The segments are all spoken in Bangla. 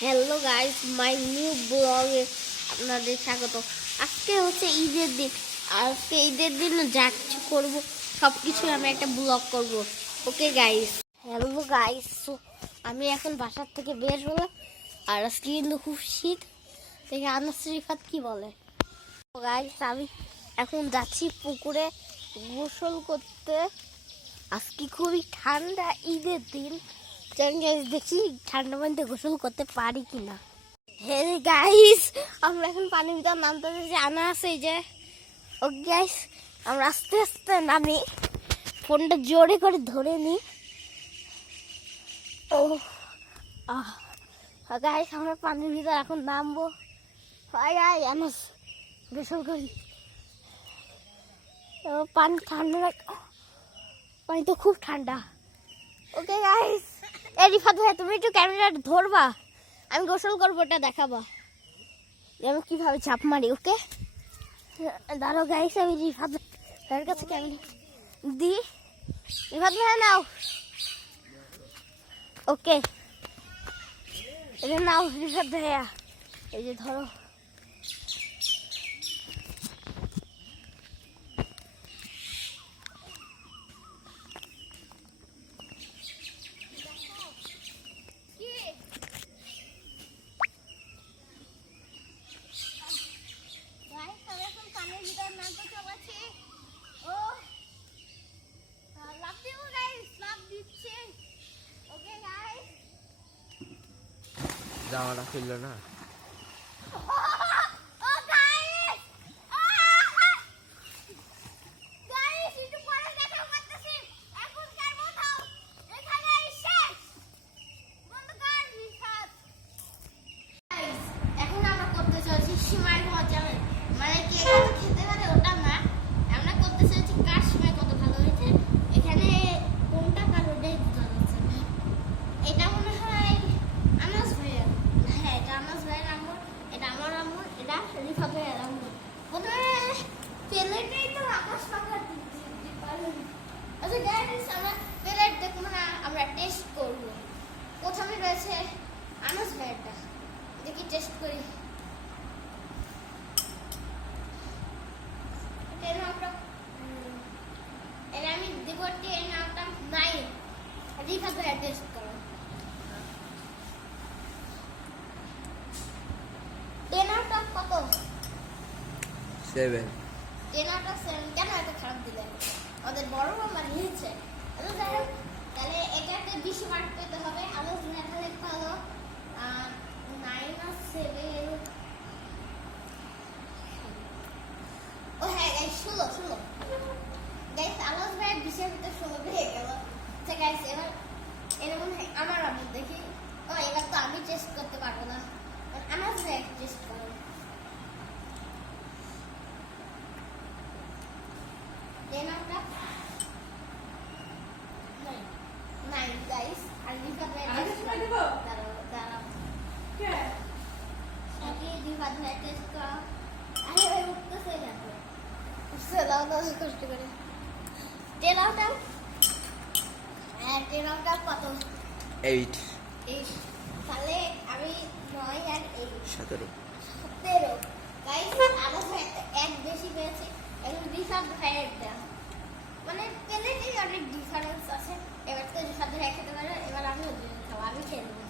হ্যালো গাইস, মাই নিউ ব্লগে আপনাদের স্বাগত। আজকে হচ্ছে ঈদের দিন। আজকে ঈদের দিন যা কিছু করবো সব কিছু আমি একটা ব্লগ করব। ওকে গাইস, হ্যালো গাইস, আমি এখন বাসার থেকে বের হলাম। আর আজকে কিন্তু খুব শীত দেখে আনাস রিফাত কি বলে। গাইস, আমি এখন যাচ্ছি পুকুরে গোসল করতে। আজকে খুবই ঠান্ডা ঈদের দিন, দেখি ঠান্ডা পানিতে গোসল করতে পারি কিনা। হে গাইস, আমরা এখন পানির ভিতর নামতে আনা আছে এই যে। ওকে গাইস, আমরা আস্তে আস্তে নামি, ফোনটা জোরে করে ধরে নি। ও গাইস, আমরা পানির ভিতর এখন নামবো। আয় আয় আনাস, গোসল করি। পানি ঠান্ডা, পানি তো খুব ঠান্ডা। ওকে গাইস, এই রিফাত ভাই তুমি একটু ক্যামেরাটা ধরবা, আমি গোসল করবো, ওটা দেখাবা আমি কিভাবে চাপ মারি। ওকে দাঁড়াও গাইস, আমি রিফাত ভাইয়ের কাছে ক্যামেরা দি। রিফাত ভাই নাও, ওকে এটা নাও রিফাত ভাইয়া, এই যে ধরো। জামাটা খুললো না। আমরা টেস্ট করব। প্রথমে রয়েছে আনাস ভাইয়েরটা, দেখি টেস্ট করি। এটা আমি দিব 10 আউট অফ 9। রিফাত ভাইয়ের টেস্ট করো। 10 আউট অফ কত? 7। 10 আউট অফ 7 কেন এত খারাপ দিলেন? ওদের বড় নাম্বার নিয়েছে। তাহলে এটাতে 20 মার্ক পেতে হবে। আলোচ মেধা লিখতে হলো 9 আর 7। ও হ্যাঁ গাইস, 16 গাইস, আলোচ ভাই 20 এর ভিতর 16 পেয়ে গেল। আচ্ছা গাইস, এবার এরকম আমার আমি দেখি। ও এবার তো আমি টেস্ট করতে পারবো না, আনাস ভাই টেস্ট করো। 10 আউট অফ 9 guys, আর রিফাত ভাই দাঁড়াও কে আগে রিফাত ভাই টেস্ট করো। আরে ভাই উঠতেছে না তো, উঠছে দাও কষ্ট করে। 10 আউট অফ 10 আউট অফ কত? 8। তাহলে আমি 9 আর 8 17 গাইস। আনাস ভাই এক বেশি পেয়েছে, এখন রিফাত ভাইয়ের দেওয়া মানে পেলেই অনেক ডিফারেন্স আছে। এবার তো রিফাত ভাই খেতে পারে, এবার আমি খাবো, আমি খেয়ে নেবো।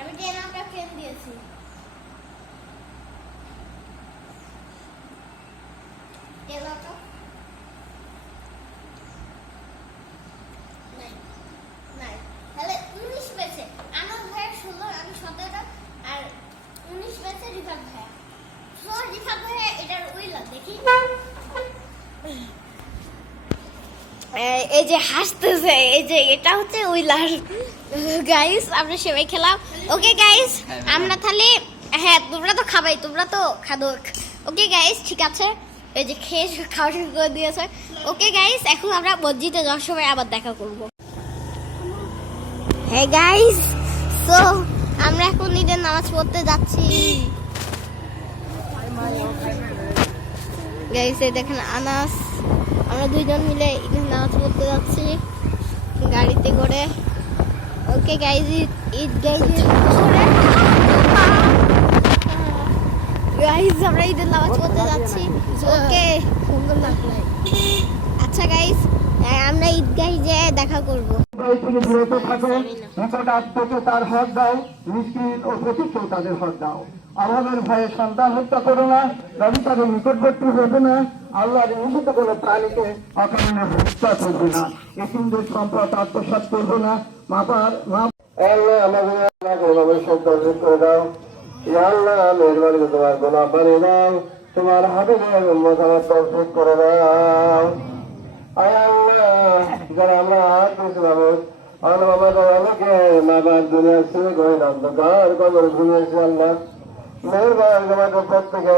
আমি 10 আউট অফ 10 দিয়েছি। তাহলে 19 পেয়েছে আনাস ভাইয়ের 16, আমি 17 আর 19 পেয়েছে রিফাত ভাইয়া। রিফাত ভাইয়া এটার উইলার দেখি। এই যে হাসতেছে, এই যে এটা হচ্ছে উইলার। গাইস, আমরা সবাই খেলাম। ওকে গাইস, আমরা তাহলে হ্যাঁ তোমরা তো খাবাই, তোমরা তো খাদো। ওকে গাইস, ঠিক আছে, এই যে খেয়ে খাওয়া শুরু করে দিয়েছে। ওকে গাইস, এখন আমরা মসজিদে যাওয়ার সময় আবার দেখা করবো। হ্যাঁ গাইস, সো আমরা এখন ঈদের নামাজ পড়তে যাচ্ছি। গাইস এই দেখেন আনাস, আমরা দুইজন মিলে ঈদের নামাজ পড়তে যাচ্ছি গাড়িতে করে। Okay guys, Eid guys guys আমরা ঈদের নামাজ পড়তে যাচ্ছি। ওকে সুন্দর লাগলো। আচ্ছা গাইস, আমরা ঈদগাহে যেয়ে দেখা করব। তার হক দাও, মিসকিন ও ফকিরকেও তাদের হক দাও। আমাদের ভয়ে সন্তান হত্যা করো না, রবি তাদের নিকটবর্তী হবে না, আল্লাহর নিষিদ্ধ কোনো প্রাণীকে অকারণে হত্যা করবে না, এতিমদের সম্পদ আত্মসাৎ করবো না। আল্লাহ আমাদের সন্তান করে দাও। আল্লাহ মেহরবানি তোমার গোলাপ বানিয়ে দাও, তোমার হাবিবের উম্মত আমার তৌফিক করে দাও। আয় আল্লাহ, যারা আমরা হাত দিয়েছিলাম আমাকে নাগাদ দুনিয়া ছেড়ে করে অন্ধকার কবর ঘুমিয়েছি। আল্লাহ মেহরবানি তোমাদের প্রত্যেকে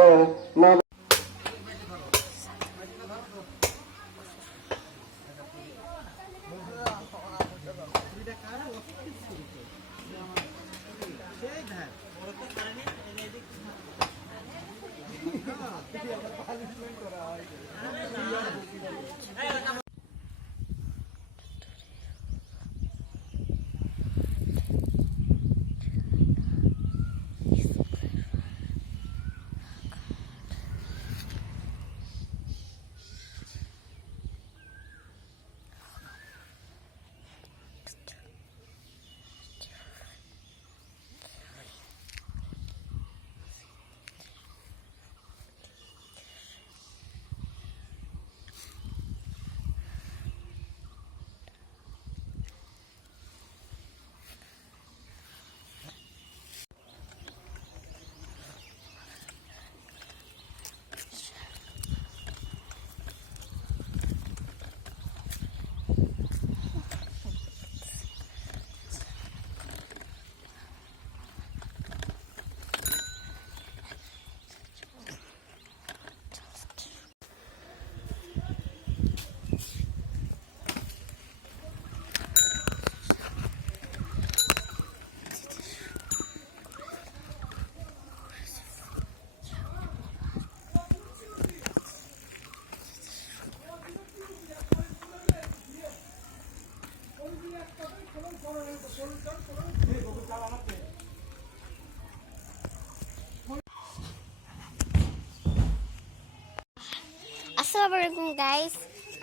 আসসালামু আলাইকুম গাইস,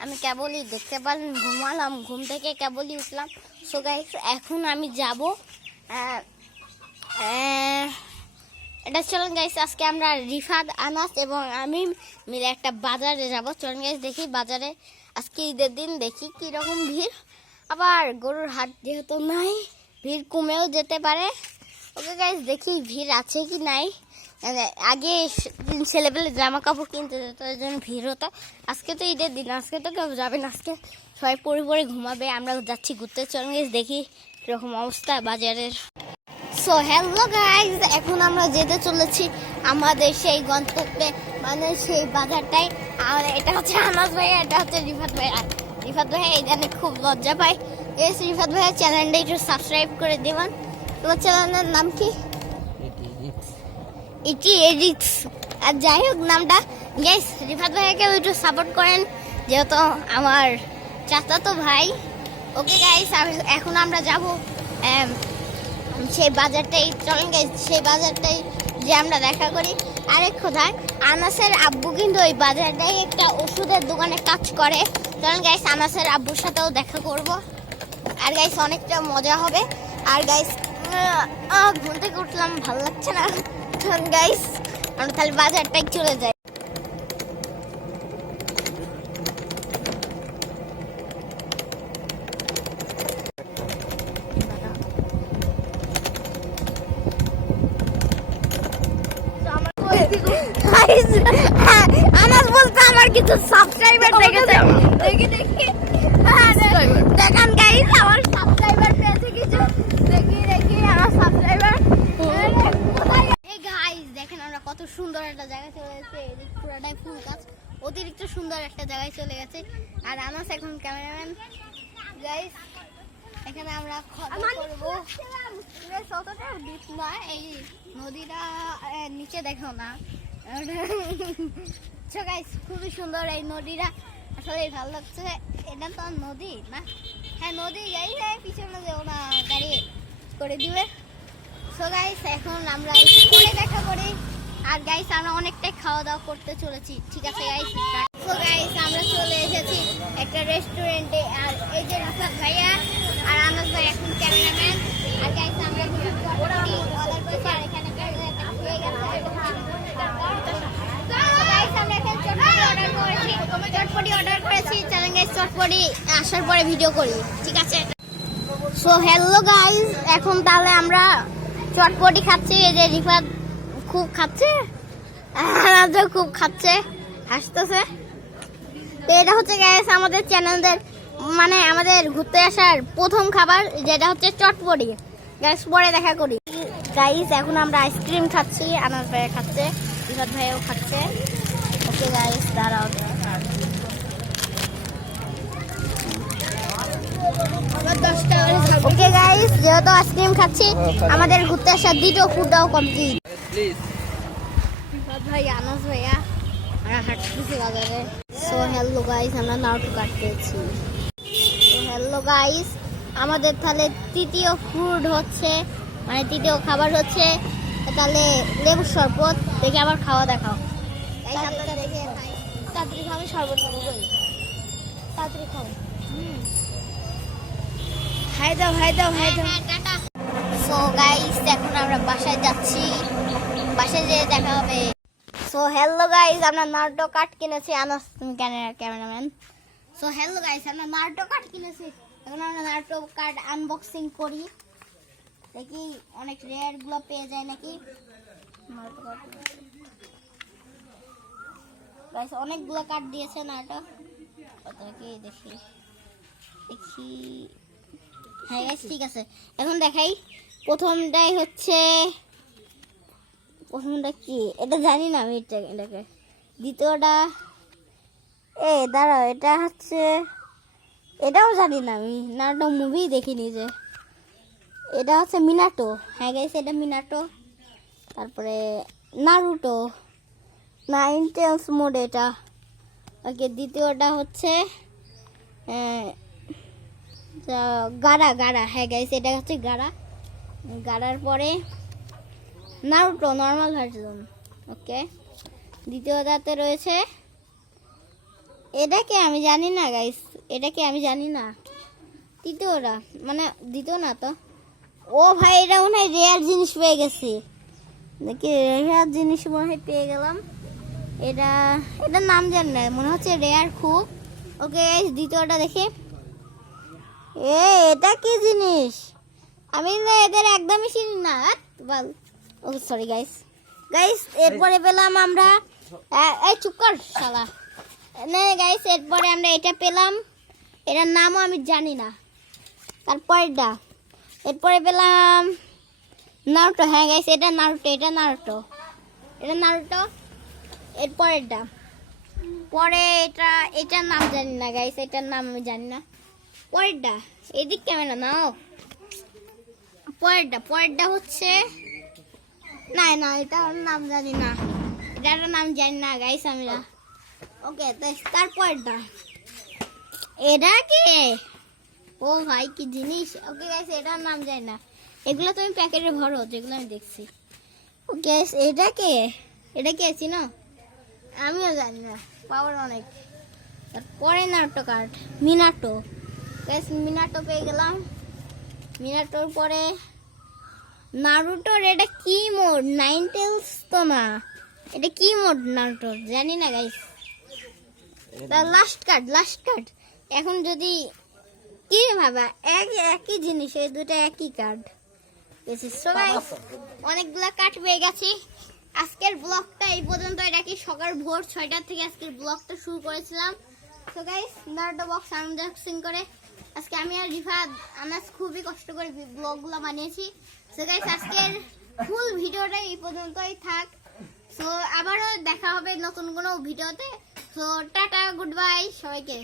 আমি কেবলই দেখতে পারলাম ঘুমালাম, ঘুম থেকে কেবলই উঠলাম। সো গাইস এখন আমি যাব এটা চলুন গাইস, আজকে আমরা রিফাত, আনাস এবং আমি মিলে একটা বাজারে যাব। চলুন গাইস দেখি বাজারে আজকে ঈদের দিন দেখি কীরকম ভিড়। আবার গরুর হাট যেহেতু নাই, ভিড় কমেও যেতে পারে। ওকে গাইস দেখি ভিড় আছে কি নাই। আগে ছেলেপেলে জামা কাপড় কিনতে যেত, ওই জন্য ভিড় হতো। আজকে তো ঈদের দিন, আজকে তো কেউ যাবে না, আজকে সবাই পরে পরে ঘুমাবে। আমরা যাচ্ছি ঘুরতে, চলুন গাইস দেখি কীরকম অবস্থা বাজারের। সো হ্যালো গাইস, এখন আমরা যেতে চলেছি আমাদের সেই গন্তব্যে, মানে সেই বাজারটাই। আর এটা হচ্ছে আনাস ভাইয়া, এটা হচ্ছে রিফাত ভাইয়া। রিফাত ভাইয়া এই জানে খুব লজ্জা পায়। এই রিফাত ভাইয়া চ্যানেলটা একটু সাবস্ক্রাইব করে দেবেন। তোমার চ্যানেলের নাম কি? ইটি এডিটস। আর যাই হোক নামটা, গাইস রিফাত ভাইয়াকে একটু সাপোর্ট করেন, যেহেতু আমার চাচাতো ভাই। ওকে গাইস, এখন আমরা যাব সেই বাজারটাই। চলেন গাইস সেই বাজারটাই যে আমরা দেখা করি। আরেক কোথায় আনাসের আব্বু কিন্তু ওই বাজারটাই একটা ওষুধের দোকানে কাজ করে। চলেন গাইস আনাসের আব্বুর সাথেও দেখা করব। আর গাইস অনেকটা মজা হবে। আর গাইস ঘুম থেকে উঠলাম, ভালো লাগছে না। চলুন গাইস আমরা তাহলে বাজারটাই চলে যাই। আনাস বলতে আমার কিছু সাবস্ক্রাইবার দেখেছে, দেখি দেখি দেখান গাইস আমার সাবস্ক্রাইবার পেয়েছে কিছু, দেখি দেখি আমার সাবস্ক্রাইবার। এই গাইস দেখেন আমরা কত সুন্দর একটা জায়গায় চলে গেছে, এদিক পুরোটাই ফুল গাছ, অতিরিক্ত সুন্দর একটা জায়গায় চলে গেছে। আর আনাস এখন ক্যামেরাম্যান। গাইস এখানে আমরা খতম করবো, অতটা ডিপ না, এই নদীটা নিচে দেখো না। সো গাইস খুবই সুন্দর এই নদীটা, আসলে ভালো লাগছে। এটা তো নদী না, হ্যাঁ নদী। গাইস পিছনে যাও না, গাড়ি করে দিবে। সো গাইস এখন আমরা পরে দেখা করি। আর গাইস আমরা অনেকটাই খাওয়া দাওয়া করতে চলেছি, ঠিক আছে গাইস। সো গাইস আমরা চলে এসেছি একটা রেস্টুরেন্টে। আর এই যে রাফাত ভাইয়া আর আনাস ভাই এখন ক্যামেরাম্যান। আর গাইস আমরা চটপটি অর্ডার করেছি, আর এখানে একটা খেয়ে গেছে। গাইস আমরা এখানে চটপটি অর্ডার করেছি। চলেন গাইস চটপটি আসার পরে ভিডিও করি, ঠিক আছে। সো হ্যালো গাইস, এখন তাহলে আমরা চটপটি খাচ্ছি। এই যে রিফাত খুব খাচ্ছে, আনাজও খুব খাচ্ছে, হাসতেছে। তো এটা হচ্ছে গাইস আমাদের চ্যানেলের মানে আমাদের ঘুরতে আসার প্রথম খাবার, যেটা হচ্ছে চটপটি। গাইস পরে দেখা করি। গাইস এখন আমরা আইসক্রিম খাচ্ছি, আনাস ভাইয়া খাচ্ছে, রিফাত ভাইয়াও খাচ্ছে। ওকে গাইস দাঁড়াও। ওকে গাইস যেহেতু আইসক্রিম খাচ্ছি, আমাদের ঘুরতে আসার দ্বিতীয় ফুডটাও কমপ্লিট। ভাই আনাস ভাইয়া আমরা হাঁটতেছি বাজারে। সো হ্যালো গাইস আমরা নাটু কাটতেছি। সো হ্যালো গাইস আমাদের তাহলে তৃতীয় ফুড হচ্ছে মানে তৃতীয় খাবার হচ্ছে তাহলে লেবুর শরবত। দেখে আবার খাওয়া দেখাও। তাড়াতাড়ি খাও, আমি শরবত খাবো। তাড়াতাড়ি খাও। হাই দাও হাই দাও হাই দাও। সো গাইস এখন আমরা বাসায় যাচ্ছি, বাসায় যেয়ে দেখা হবে। সো হ্যালো গাইস আমরা নারটো কাট কিনেছি, Anas cameraman. So hello guys আমরা নারটো কাট কিনেছি, এখন আমরা নারটো কাট আনবক্সিং করি, দেখি অনেক রেয়ার গুলো পেয়ে যায় নাকি। গাইস অনেকগুলো কাট দিয়েছে নারটো, দেখি দেখি দেখি। হ্যাঁ গাইস ঠিক আছে, এখন দেখাই। প্রথমটাই হচ্ছে, প্রথমটা কি এটা জানি না আমি, এটাকে। দ্বিতীয়টা দাঁড়াও, এটা হচ্ছে, এটাও জানি না আমি, নাটক মুভি দেখিনি যে। এটা হচ্ছে মিনাটো, হ্যাঁ গাইস এটা মিনাটো। তারপরে নারুটো না ইন্টেন্স মোড এটা। ওকে দ্বিতীয়টা হচ্ছে গাড়া গাড়া, হ্যাঁ গাইস এটা হচ্ছে গাড়া। গাড়ার পরে নারুটো নর্মাল ভার্সন। ওকে দ্বিতীয়টাতে রয়েছে, এটাকে আমি জানি না গাইস, এটাকে আমি জানি না। তৃতীয়টা মানে দ্বিতীয় না তো। ও ভাই এটা মনে হয় রেয়ার জিনিস পেয়ে গেছি, দেখি রেয়ার জিনিস মনে হয় পেয়ে গেলাম। এটার নাম জানি না, মনে হচ্ছে রেয়ার খুব। ওকে গাইস দ্বিতীয়টা দেখি। এটা কি জিনিস, আমি না এদের একদমই চিনি না। বল ও সরি গাইস। গাইস এরপরে পেলাম আমরা, এই চুপ কর শালা। না গাইস এরপরে আমরা এটা পেলাম, এটার নামও আমি জানি না। তারপরেরটা এরপরে পেলাম নারুটো, হ্যাঁ গাইস এটা নারুটো, এটা নারুটো, এটা নারুটো। এরপরেরটা পরে এটার নাম জানি না গাইস, এটার নাম আমি জানি না। পরেরটা এদিক ক্যামেরা নাও। পরেরটা হচ্ছে না না এটার নাম জানি না, এটার নাম জানি না গাইস আমরা। ওকে তারপরেরটা এটা কি, ও ভাই কি জিনিস। ওকে গাইস এটার নাম জানি না, এগুলো তুমি প্যাকেটে ভরো যেগুলো আমি দেখছি। ওকে এটা কি আছে না, আমিও জানি না, পাওয়ার অনেক। তারপরে Naruto card Minato, guys Minato পেয়ে গেলাম। মিনাটোর পরে নারুটোর এটা কি মোড, নাইন টেলস তো না, এটা কি মোড নারুটোর জানি না গাইস। Last card. এখন যদি কি ভাবা একই জিনিস, এই দুটো একই কার্ড। অনেকগুলা কার্ড পেয়ে গেছি। আজকের ব্লগটা এই পর্যন্ত। এটা কি সকাল ভোর 6টা থেকে আজকের ব্লগটা শুরু করেছিলাম। তো গাইস নারুটো বক্স আনবক্সিং করে আজকে আমি আর রিফাত আনাস খুবই কষ্ট করে ব্লগগুলো বানিয়েছি। সো গাইস আজকের ফুল ভিডিওটা এই পর্যন্তই থাক। সো আবারও দেখা হবে নতুন কোনো ভিডিওতে। সো টাটা গুড বাই সবাইকে।